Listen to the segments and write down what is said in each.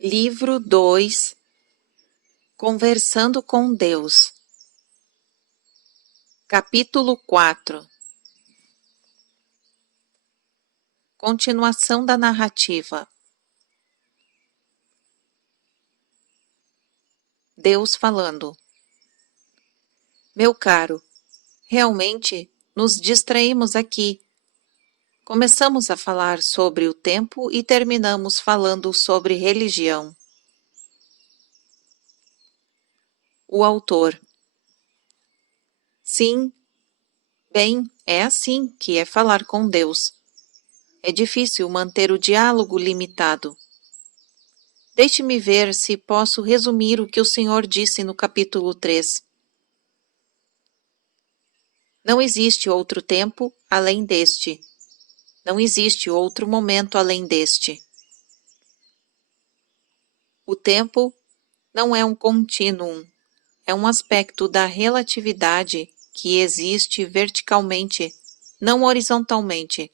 Livro 2 Conversando com Deus. Capítulo 4. Continuação da narrativa. Deus falando. Meu caro, realmente nos distraímos aqui. Começamos a falar sobre o tempo e terminamos falando sobre religião. O autor. Sim, bem, é assim que é falar com Deus. É difícil manter o diálogo limitado. Deixe-me ver se posso resumir o que o Senhor disse no capítulo 3. Não existe outro tempo além deste. Não existe outro momento além deste. O tempo não é um contínuo, é um aspecto da relatividade que existe verticalmente, não horizontalmente,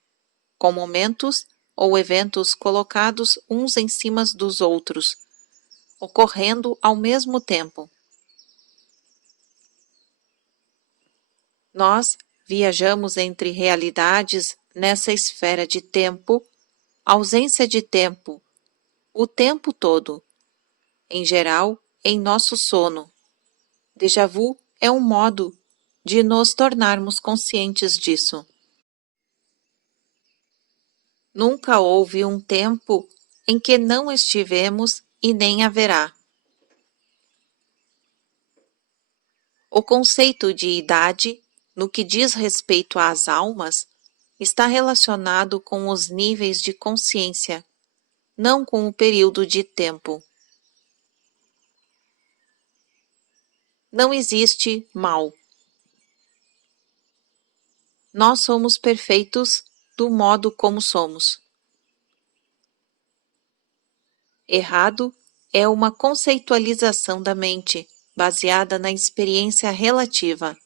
com momentos ou eventos colocados uns em cima dos outros, ocorrendo ao mesmo tempo. Nós viajamos entre realidades nessa esfera de tempo, ausência de tempo, o tempo todo, em geral, em nosso sono. Déjà vu é um modo de nos tornarmos conscientes disso. Nunca houve um tempo em que não estivemos e nem haverá. O conceito de idade, no que diz respeito às almas, está relacionado com os níveis de consciência, não com o período de tempo. Não existe mal. Nós somos perfeitos do modo como somos. Errado é uma conceitualização da mente, baseada na experiência relativa.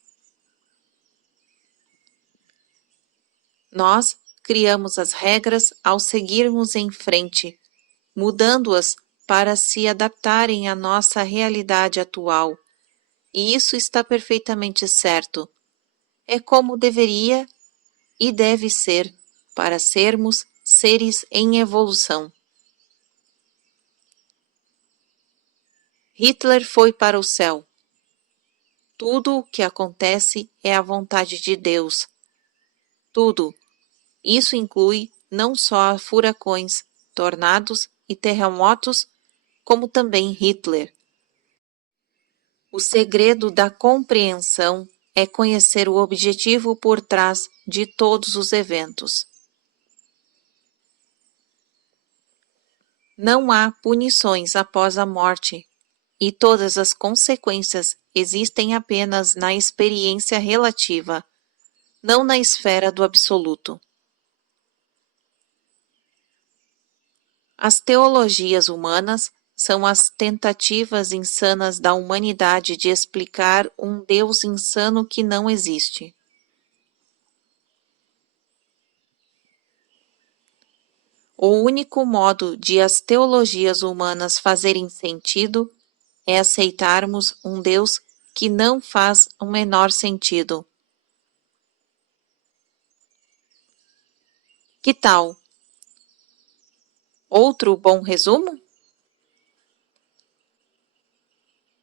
Nós criamos as regras ao seguirmos em frente, mudando-as para se adaptarem à nossa realidade atual. E isso está perfeitamente certo. É como deveria e deve ser para sermos seres em evolução. Hitler foi para o céu. Tudo o que acontece é a vontade de Deus. Tudo. Isso inclui não só furacões, tornados e terremotos, como também Hitler. O segredo da compreensão é conhecer o objetivo por trás de todos os eventos. Não há punições após a morte, e todas as consequências existem apenas na experiência relativa, não na esfera do absoluto. As teologias humanas são as tentativas insanas da humanidade de explicar um Deus insano que não existe. O único modo de as teologias humanas fazerem sentido é aceitarmos um Deus que não faz o menor sentido. Que tal? Outro bom resumo?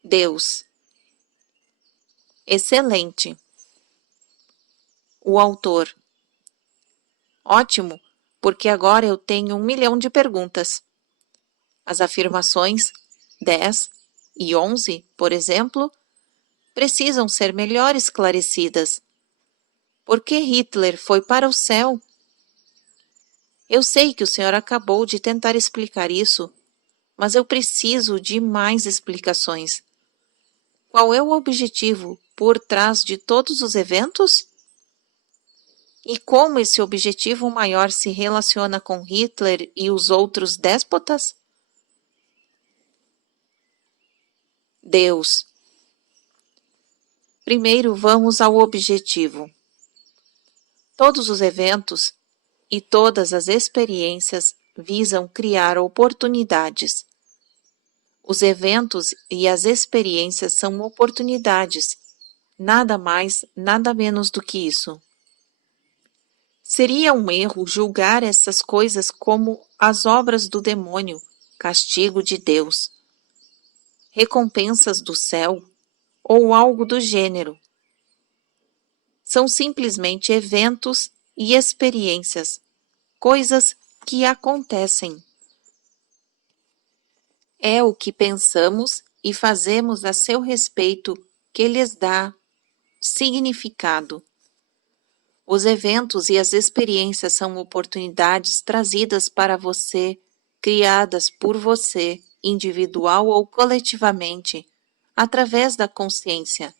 Deus. Excelente. O autor. Ótimo, porque agora eu tenho 1 milhão de perguntas. As afirmações 10 e 11, por exemplo, precisam ser melhor esclarecidas. Por que Hitler foi para o céu? Eu sei que o senhor acabou de tentar explicar isso, mas eu preciso de mais explicações. Qual é o objetivo por trás de todos os eventos? E como esse objetivo maior se relaciona com Hitler e os outros déspotas? Deus. Primeiro vamos ao objetivo. Todos os eventos e todas as experiências visam criar oportunidades, Os eventos e as experiências são oportunidades, nada mais, nada menos do que isso. Seria um erro julgar essas coisas como as obras do demônio, castigo de Deus, recompensas do céu ou algo do gênero. São simplesmente eventos e experiências, coisas que acontecem. É o que pensamos e fazemos a seu respeito que lhes dá significado. Os eventos e as experiências são oportunidades trazidas para você, criadas por você, individual ou coletivamente, através da consciência.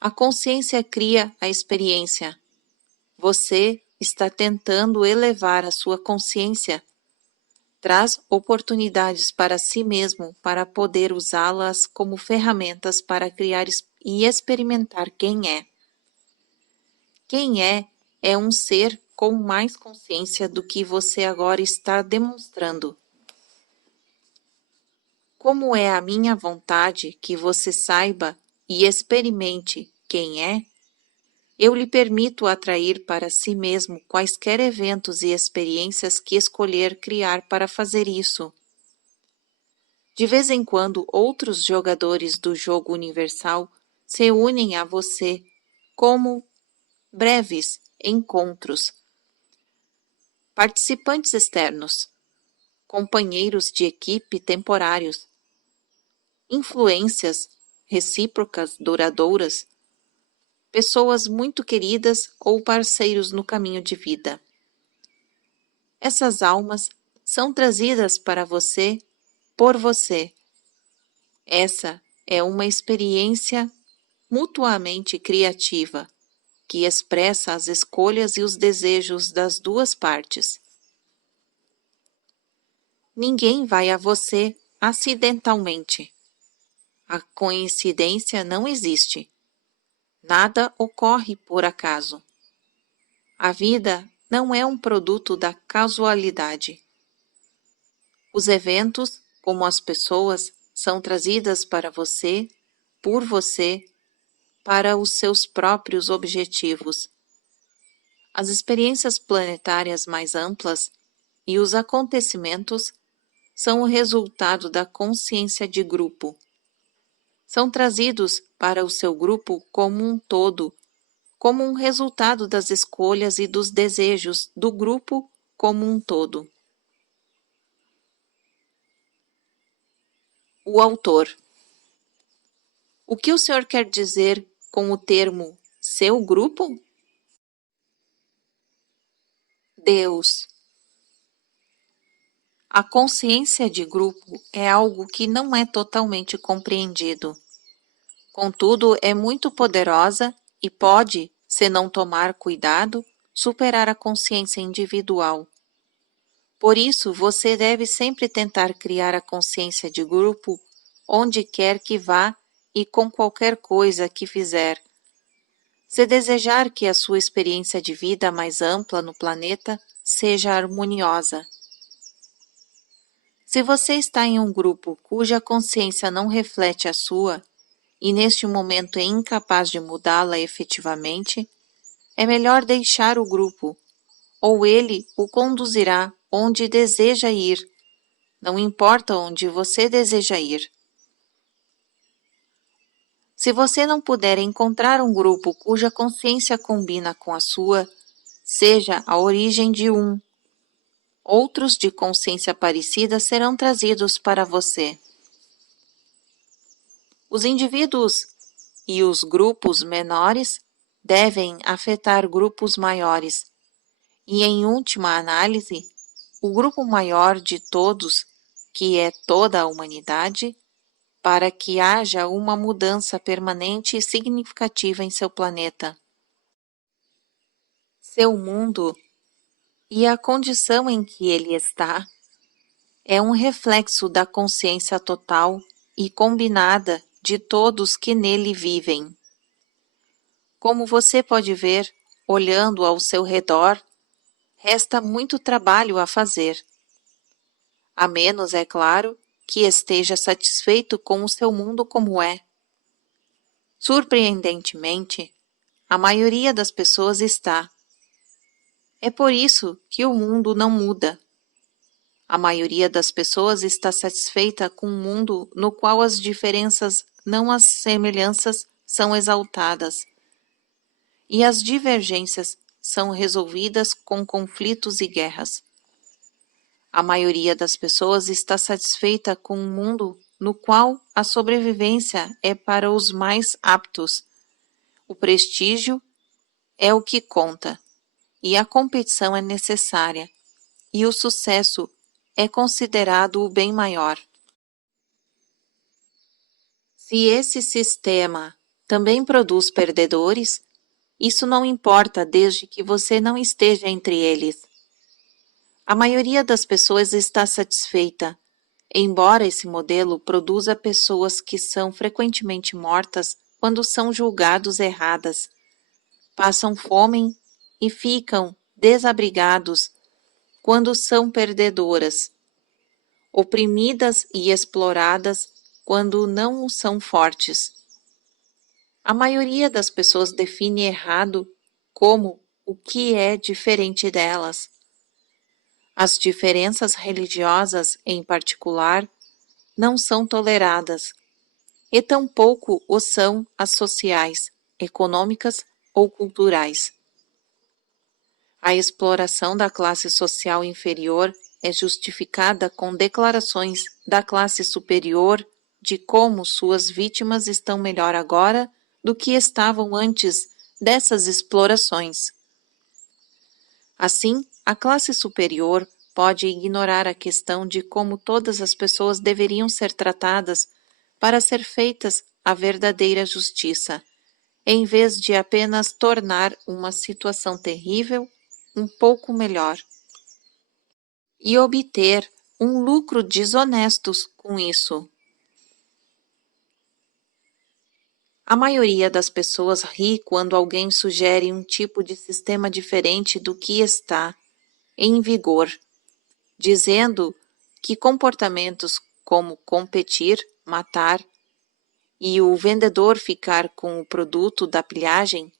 A consciência cria a experiência. Você está tentando elevar a sua consciência. Traz oportunidades para si mesmo para poder usá-las como ferramentas para criar e experimentar quem é. Quem é um ser com mais consciência do que você agora está demonstrando. Como é a minha vontade que você saiba e experimente quem é, eu lhe permito atrair para si mesmo quaisquer eventos e experiências que escolher criar para fazer isso. De vez em quando, outros jogadores do jogo universal se unem a você como breves encontros. Participantes externos, companheiros de equipe temporários, influências recíprocas duradouras, pessoas muito queridas ou parceiros no caminho de vida. Essas almas são trazidas para você por você. Essa é uma experiência mutuamente criativa, que expressa as escolhas e os desejos das duas partes. Ninguém vai a você acidentalmente. A coincidência não existe. Nada ocorre por acaso. A vida não é um produto da casualidade. Os eventos, como as pessoas, são trazidas para você, por você, para os seus próprios objetivos. As experiências planetárias mais amplas e os acontecimentos são o resultado da consciência de grupo. São trazidos para o seu grupo como um todo, como um resultado das escolhas e dos desejos do grupo como um todo. O autor. O que o senhor quer dizer com o termo seu grupo? Deus. A consciência de grupo é algo que não é totalmente compreendido. Contudo, é muito poderosa e pode, se não tomar cuidado, superar a consciência individual. Por isso, você deve sempre tentar criar a consciência de grupo onde quer que vá e com qualquer coisa que fizer. Se desejar que a sua experiência de vida mais ampla no planeta seja harmoniosa. Se você está em um grupo cuja consciência não reflete a sua, e neste momento é incapaz de mudá-la efetivamente, é melhor deixar o grupo, ou ele o conduzirá onde deseja ir, não importa onde você deseja ir. Se você não puder encontrar um grupo cuja consciência combina com a sua, seja a origem de um, outros de consciência parecida serão trazidos para você. Os indivíduos e os grupos menores devem afetar grupos maiores, e em última análise, o grupo maior de todos, que é toda a humanidade, para que haja uma mudança permanente e significativa em seu planeta. Seu mundo e a condição em que ele está é um reflexo da consciência total e combinada de todos que nele vivem. Como você pode ver, olhando ao seu redor, resta muito trabalho a fazer. A menos, é claro, que esteja satisfeito com o seu mundo como é. Surpreendentemente, a maioria das pessoas está. É por isso que o mundo não muda. A maioria das pessoas está satisfeita com um mundo no qual as diferenças, não as semelhanças, são exaltadas, e as divergências são resolvidas com conflitos e guerras. A maioria das pessoas está satisfeita com um mundo no qual a sobrevivência é para os mais aptos, o prestígio é o que conta, e a competição é necessária, e o sucesso é considerado o bem maior. Se esse sistema também produz perdedores, isso não importa desde que você não esteja entre eles. A maioria das pessoas está satisfeita, embora esse modelo produza pessoas que são frequentemente mortas quando são julgados erradas, passam fome e ficam desabrigados quando são perdedoras, oprimidas e exploradas quando não são fortes. A maioria das pessoas define errado como o que é diferente delas. As diferenças religiosas, em particular, não são toleradas, e tampouco o são as sociais, econômicas ou culturais. A exploração da classe social inferior é justificada com declarações da classe superior de como suas vítimas estão melhor agora do que estavam antes dessas explorações. Assim, a classe superior pode ignorar a questão de como todas as pessoas deveriam ser tratadas para ser feitas a verdadeira justiça, em vez de apenas tornar uma situação terrível um pouco melhor e obter um lucro desonesto com isso. A maioria das pessoas ri quando alguém sugere um tipo de sistema diferente do que está em vigor, dizendo que comportamentos como competir, matar e o vendedor ficar com o produto da pilhagem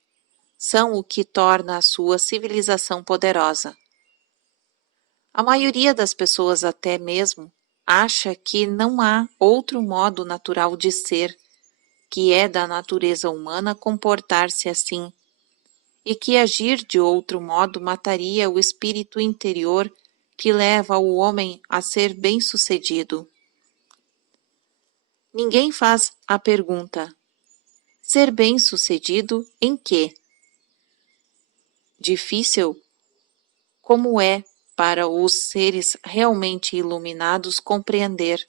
são o que torna a sua civilização poderosa. A maioria das pessoas até mesmo acha que não há outro modo natural de ser, que é da natureza humana comportar-se assim, e que agir de outro modo mataria o espírito interior que leva o homem a ser bem-sucedido. Ninguém faz a pergunta: ser bem-sucedido em quê? Difícil como é para os seres realmente iluminados compreender.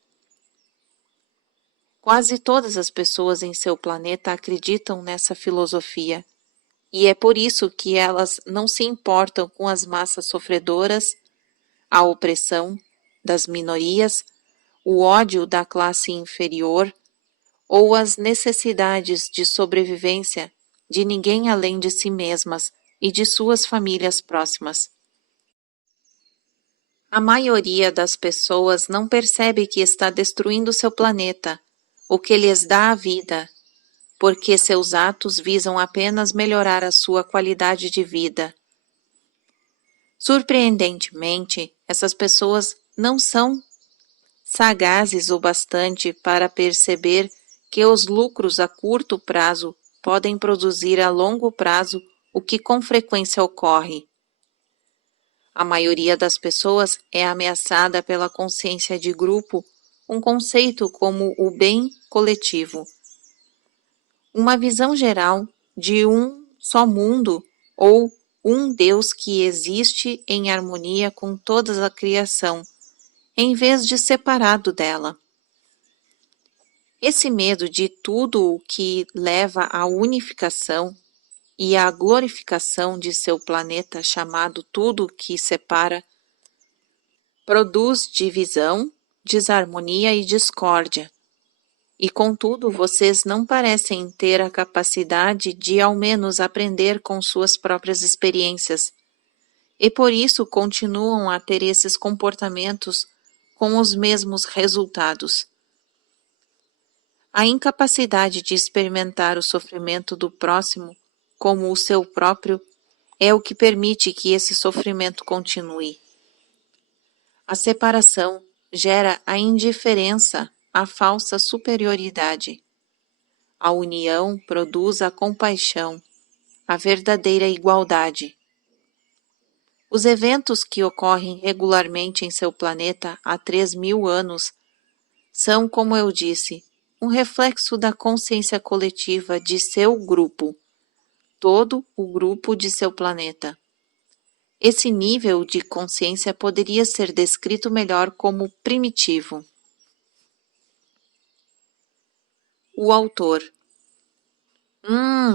Quase todas as pessoas em seu planeta acreditam nessa filosofia, e é por isso que elas não se importam com as massas sofredoras, a opressão das minorias, o ódio da classe inferior ou as necessidades de sobrevivência de ninguém além de si mesmas e de suas famílias próximas. A maioria das pessoas não percebe que está destruindo seu planeta, o que lhes dá a vida, porque seus atos visam apenas melhorar a sua qualidade de vida. Surpreendentemente, essas pessoas não são sagazes o bastante para perceber que os lucros a curto prazo podem produzir a longo prazo o que com frequência ocorre. A maioria das pessoas é ameaçada pela consciência de grupo, um conceito como o bem coletivo. Uma visão geral de um só mundo ou um Deus que existe em harmonia com toda a criação, em vez de separado dela. Esse medo de tudo o que leva à unificação e à glorificação de seu planeta chamado tudo que separa, produz divisão, desarmonia e discórdia. E contudo, vocês não parecem ter a capacidade de ao menos aprender com suas próprias experiências, e por isso continuam a ter esses comportamentos com os mesmos resultados. A incapacidade de experimentar o sofrimento do próximo como o seu próprio é o que permite que esse sofrimento continue. A separação gera a indiferença, a falsa superioridade. A união produz a compaixão, a verdadeira igualdade. Os eventos que ocorrem regularmente em seu planeta há 3.000 anos são, como eu disse, um reflexo da consciência coletiva de seu grupo, todo o grupo de seu planeta. Esse nível de consciência poderia ser descrito melhor como primitivo. O autor.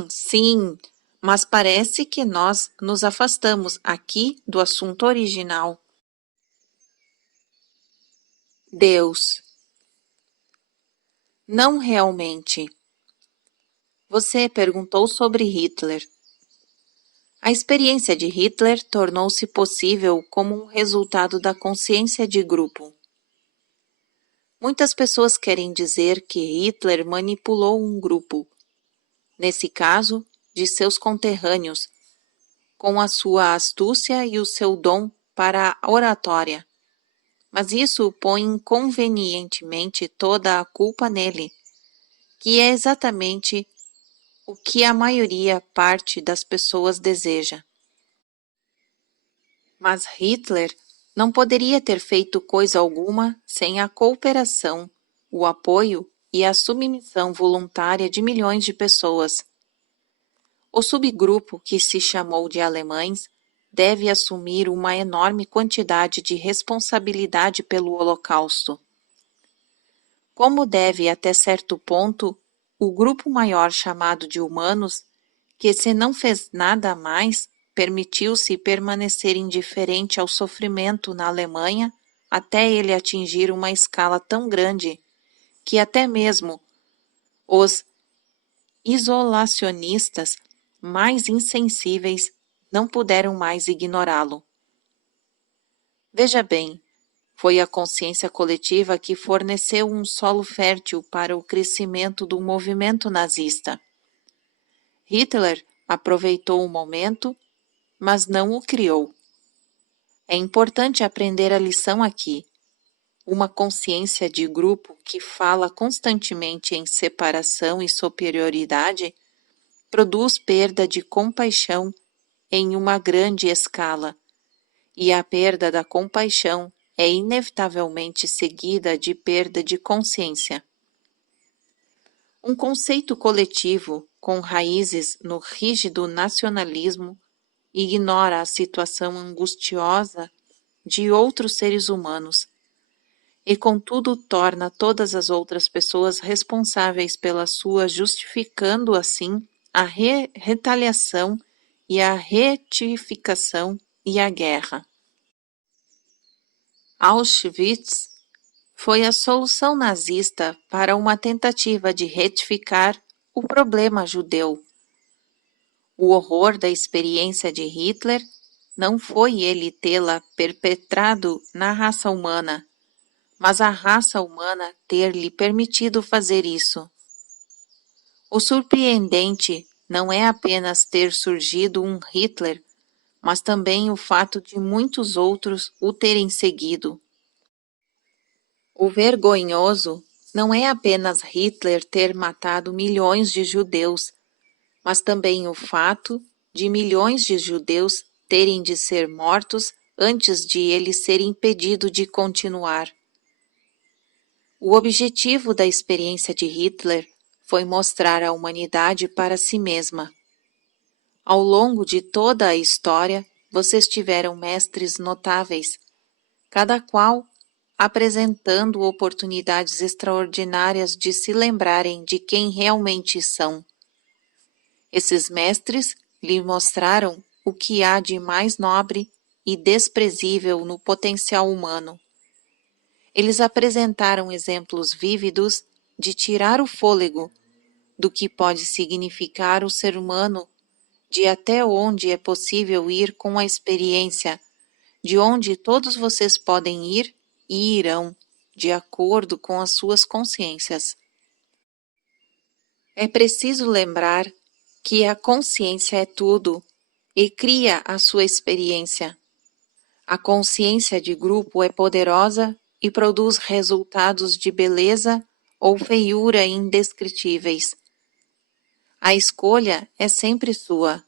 Sim, mas parece que nós nos afastamos aqui do assunto original. Deus. Não realmente. Você perguntou sobre Hitler. A experiência de Hitler tornou-se possível como um resultado da consciência de grupo. Muitas pessoas querem dizer que Hitler manipulou um grupo, nesse caso, de seus conterrâneos, com a sua astúcia e o seu dom para a oratória. Mas isso põe inconvenientemente toda a culpa nele, que é exatamente o que a maioria parte das pessoas deseja. Mas Hitler não poderia ter feito coisa alguma sem a cooperação, o apoio e a submissão voluntária de milhões de pessoas. O subgrupo, que se chamou de alemães, deve assumir uma enorme quantidade de responsabilidade pelo Holocausto. Como deve, até certo ponto, o grupo maior chamado de humanos, que se não fez nada mais, permitiu-se permanecer indiferente ao sofrimento na Alemanha até ele atingir uma escala tão grande que até mesmo os isolacionistas mais insensíveis não puderam mais ignorá-lo. Veja bem, foi a consciência coletiva que forneceu um solo fértil para o crescimento do movimento nazista. Hitler aproveitou o momento, mas não o criou. É importante aprender a lição aqui. Uma consciência de grupo que fala constantemente em separação e superioridade produz perda de compaixão em uma grande escala, e a perda da compaixão é inevitavelmente seguida de perda de consciência. Um conceito coletivo com raízes no rígido nacionalismo ignora a situação angustiosa de outros seres humanos e, contudo, torna todas as outras pessoas responsáveis pela sua, justificando assim a retaliação e a retificação e a guerra. Auschwitz foi a solução nazista para uma tentativa de retificar o problema judeu. O horror da experiência de Hitler não foi ele tê-la perpetrado na raça humana, mas a raça humana ter-lhe permitido fazer isso. O surpreendente não é apenas ter surgido um Hitler, mas também o fato de muitos outros o terem seguido. O vergonhoso não é apenas Hitler ter matado milhões de judeus, mas também o fato de milhões de judeus terem de ser mortos antes de ele ser impedido de continuar. O objetivo da experiência de Hitler foi mostrar a humanidade para si mesma. Ao longo de toda a história, vocês tiveram mestres notáveis, cada qual apresentando oportunidades extraordinárias de se lembrarem de quem realmente são. Esses mestres lhe mostraram o que há de mais nobre e desprezível no potencial humano. Eles apresentaram exemplos vívidos de tirar o fôlego, do que pode significar o ser humano, de até onde é possível ir com a experiência, de onde todos vocês podem ir e irão de acordo com as suas consciências. É preciso lembrar que a consciência é tudo e cria a sua experiência. A consciência de grupo é poderosa e produz resultados de beleza ou feiura indescritíveis. A escolha é sempre sua.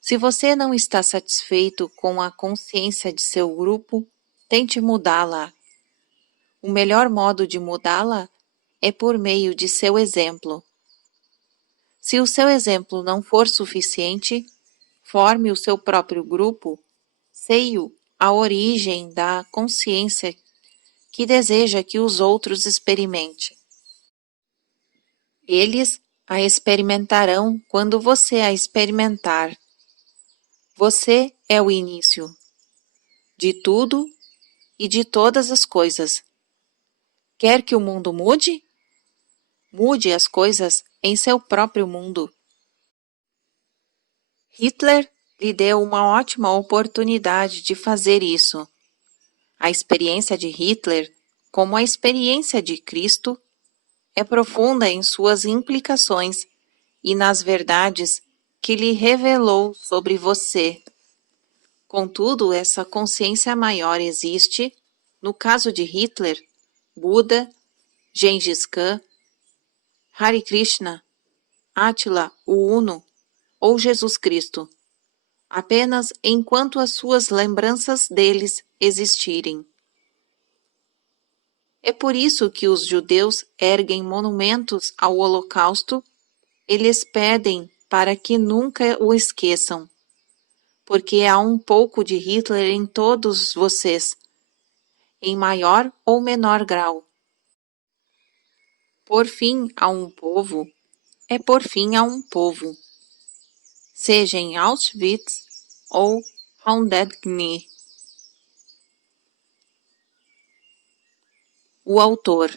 Se você não está satisfeito com a consciência de seu grupo, tente mudá-la. O melhor modo de mudá-la é por meio de seu exemplo. Se o seu exemplo não for suficiente, forme o seu próprio grupo, sei-o a origem da consciência que deseja que os outros experimentem. Eles a experimentarão quando você a experimentar. Você é o início de tudo e de todas as coisas. Quer que o mundo mude? Mude as coisas em seu próprio mundo. Hitler lhe deu uma ótima oportunidade de fazer isso. A experiência de Hitler, como a experiência de Cristo, é profunda em suas implicações e nas verdades que lhe revelou sobre você. Contudo, essa consciência maior existe, no caso de Hitler, Buda, Gengis Khan, Hare Krishna, Átila, o Uno ou Jesus Cristo, apenas enquanto as suas lembranças deles existirem. É por isso que os judeus erguem monumentos ao Holocausto e lhes pedem para que nunca o esqueçam, porque há um pouco de Hitler em todos vocês, em maior ou menor grau. Por fim a um povo, é por fim a um povo, seja em Auschwitz ou Wounded Knee. O autor.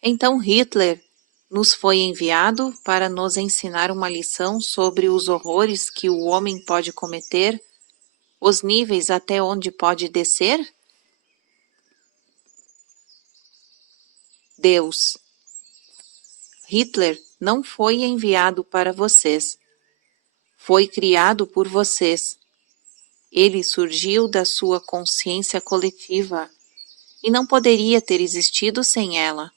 Então Hitler nos foi enviado para nos ensinar uma lição sobre os horrores que o homem pode cometer, os níveis até onde pode descer? Deus. Hitler não foi enviado para vocês. Foi criado por vocês. Ele surgiu da sua consciência coletiva e não poderia ter existido sem ela.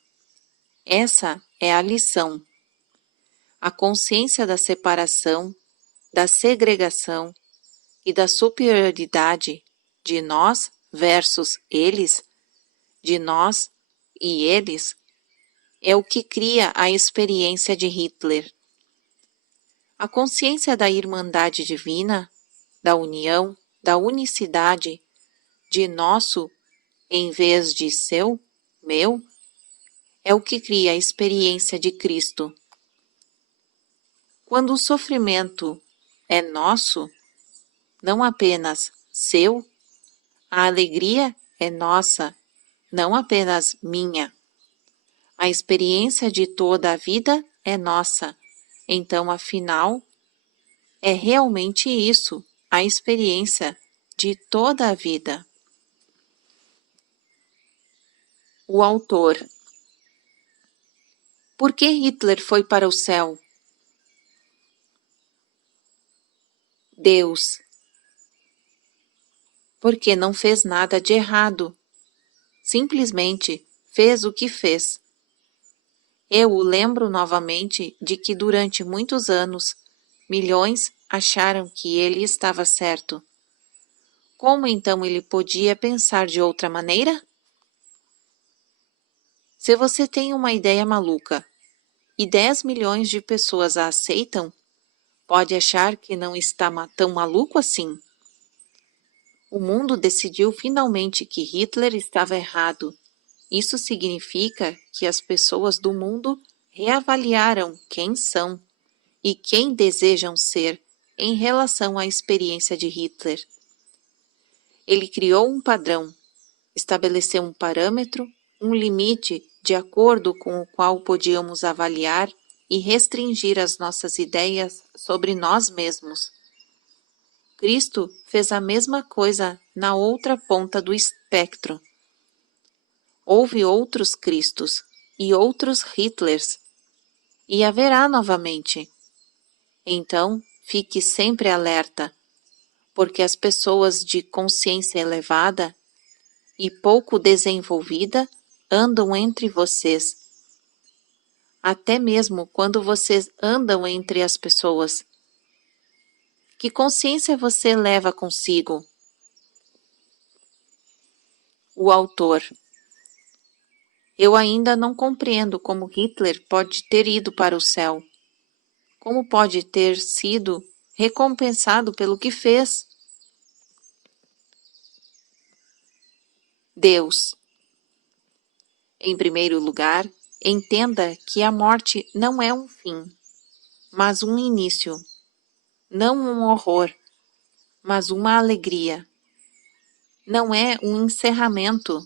Essa é a lição. A consciência da separação, da segregação e da superioridade de nós versus eles, de nós e eles, é o que cria a experiência de Hitler. A consciência da irmandade divina, da união, da unicidade, de nosso em vez de seu, meu, é o que cria a experiência de Cristo. Quando o sofrimento é nosso, não apenas seu, a alegria é nossa, não apenas minha. A experiência de toda a vida é nossa, então, afinal, é realmente isso, a experiência de toda a vida. O autor. Por que Hitler foi para o céu? Deus. Porque não fez nada de errado. Simplesmente fez o que fez. Eu o lembro novamente de que durante muitos anos, milhões acharam que ele estava certo. Como então ele podia pensar de outra maneira? Se você tem uma ideia maluca e 10 milhões de pessoas a aceitam, pode achar que não está tão maluco assim. O mundo decidiu finalmente que Hitler estava errado. Isso significa que as pessoas do mundo reavaliaram quem são e quem desejam ser em relação à experiência de Hitler. Ele criou um padrão, estabeleceu um parâmetro, um limite de acordo com o qual podíamos avaliar e restringir as nossas ideias sobre nós mesmos. Cristo fez a mesma coisa na outra ponta do espectro. Houve outros Cristos e outros Hitlers, e haverá novamente. Então, fique sempre alerta, porque as pessoas de consciência elevada e pouco desenvolvida andam entre vocês. Até mesmo quando vocês andam entre as pessoas. Que consciência você leva consigo? O autor. Eu ainda não compreendo como Hitler pode ter ido para o céu. Como pode ter sido recompensado pelo que fez? Deus. Em primeiro lugar, entenda que a morte não é um fim, mas um início. Não um horror, mas uma alegria. Não é um encerramento,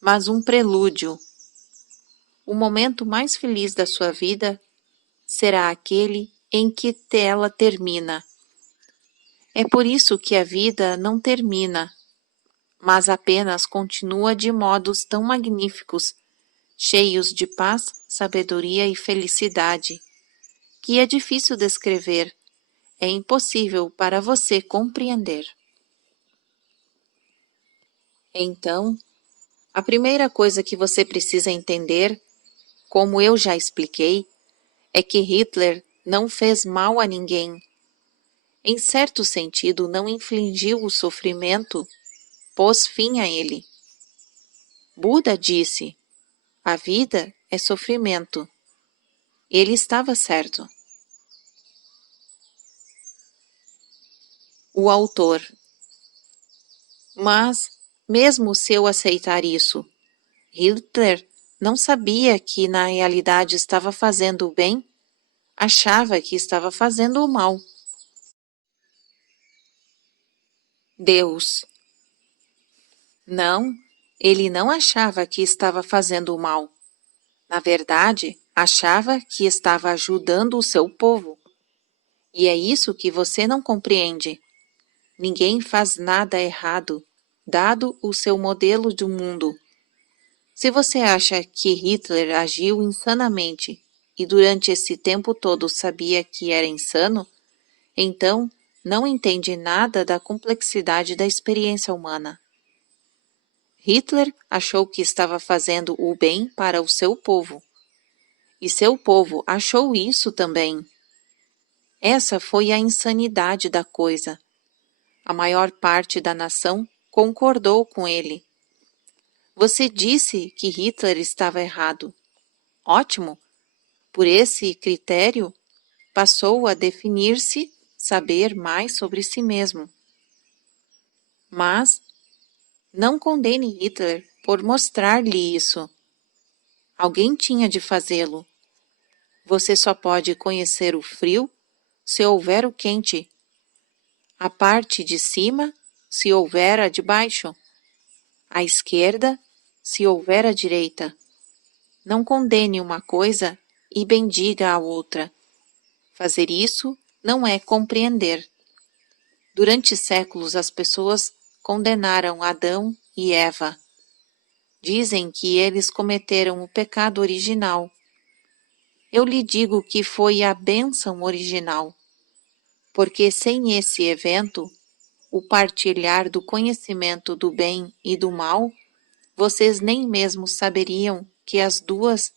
mas um prelúdio. O momento mais feliz da sua vida será aquele em que ela termina. É por isso que a vida não termina, mas apenas continua de modos tão magníficos, cheios de paz, sabedoria e felicidade, que é difícil descrever, é impossível para você compreender. Então, a primeira coisa que você precisa entender, como eu já expliquei, é que Hitler não fez mal a ninguém. Em certo sentido, não infligiu o sofrimento, pôs fim a ele. Buda disse: a vida é sofrimento. Ele estava certo. O autor. Mas, mesmo se eu aceitar isso, Hitler não sabia que na realidade estava fazendo o bem, achava que estava fazendo o mal. Deus. Não, ele não achava que estava fazendo o mal. Na verdade, achava que estava ajudando o seu povo. E é isso que você não compreende. Ninguém faz nada errado, dado o seu modelo do mundo. Se você acha que Hitler agiu insanamente e durante esse tempo todo sabia que era insano, então não entende nada da complexidade da experiência humana. Hitler achou que estava fazendo o bem para o seu povo. E seu povo achou isso também. Essa foi a insanidade da coisa. A maior parte da nação concordou com ele. Você disse que Hitler estava errado. Ótimo! Por esse critério, passou a definir-se, saber mais sobre si mesmo. Mas não condene Hitler por mostrar-lhe isso. Alguém tinha de fazê-lo. Você só pode conhecer o frio se houver o quente. A parte de cima, se houver a de baixo. A esquerda, se houver a direita. Não condene uma coisa e bendiga a outra. Fazer isso não é compreender. Durante séculos as pessoas condenaram Adão e Eva. Dizem que eles cometeram o pecado original. Eu lhe digo que foi a bênção original, porque sem esse evento, o partilhar do conhecimento do bem e do mal, vocês nem mesmo saberiam que as duas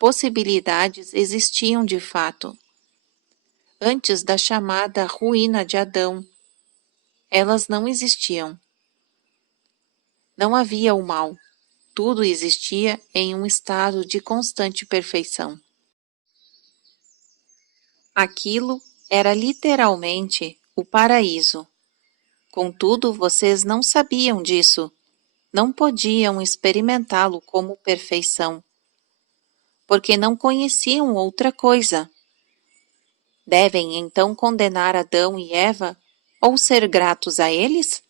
possibilidades existiam de fato. Antes da chamada ruína de Adão, elas não existiam. Não havia o mal, tudo existia em um estado de constante perfeição. Aquilo era literalmente o paraíso. Contudo, vocês não sabiam disso, não podiam experimentá-lo como perfeição, porque não conheciam outra coisa. Devem então condenar Adão e Eva ou ser gratos a eles?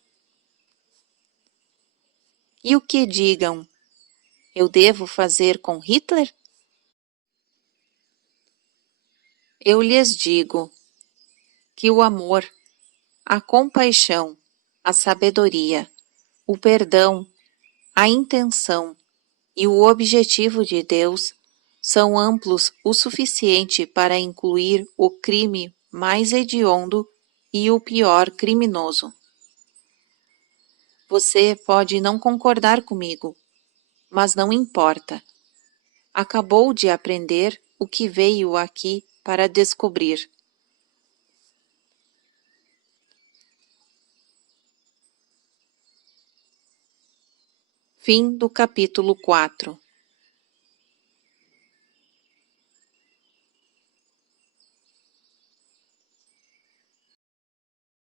E o que digam? Eu devo fazer com Hitler? Eu lhes digo que o amor, a compaixão, a sabedoria, o perdão, a intenção e o objetivo de Deus são amplos o suficiente para incluir o crime mais hediondo e o pior criminoso. Você pode não concordar comigo, mas não importa. Acabou de aprender o que veio aqui para descobrir. Fim do capítulo 4.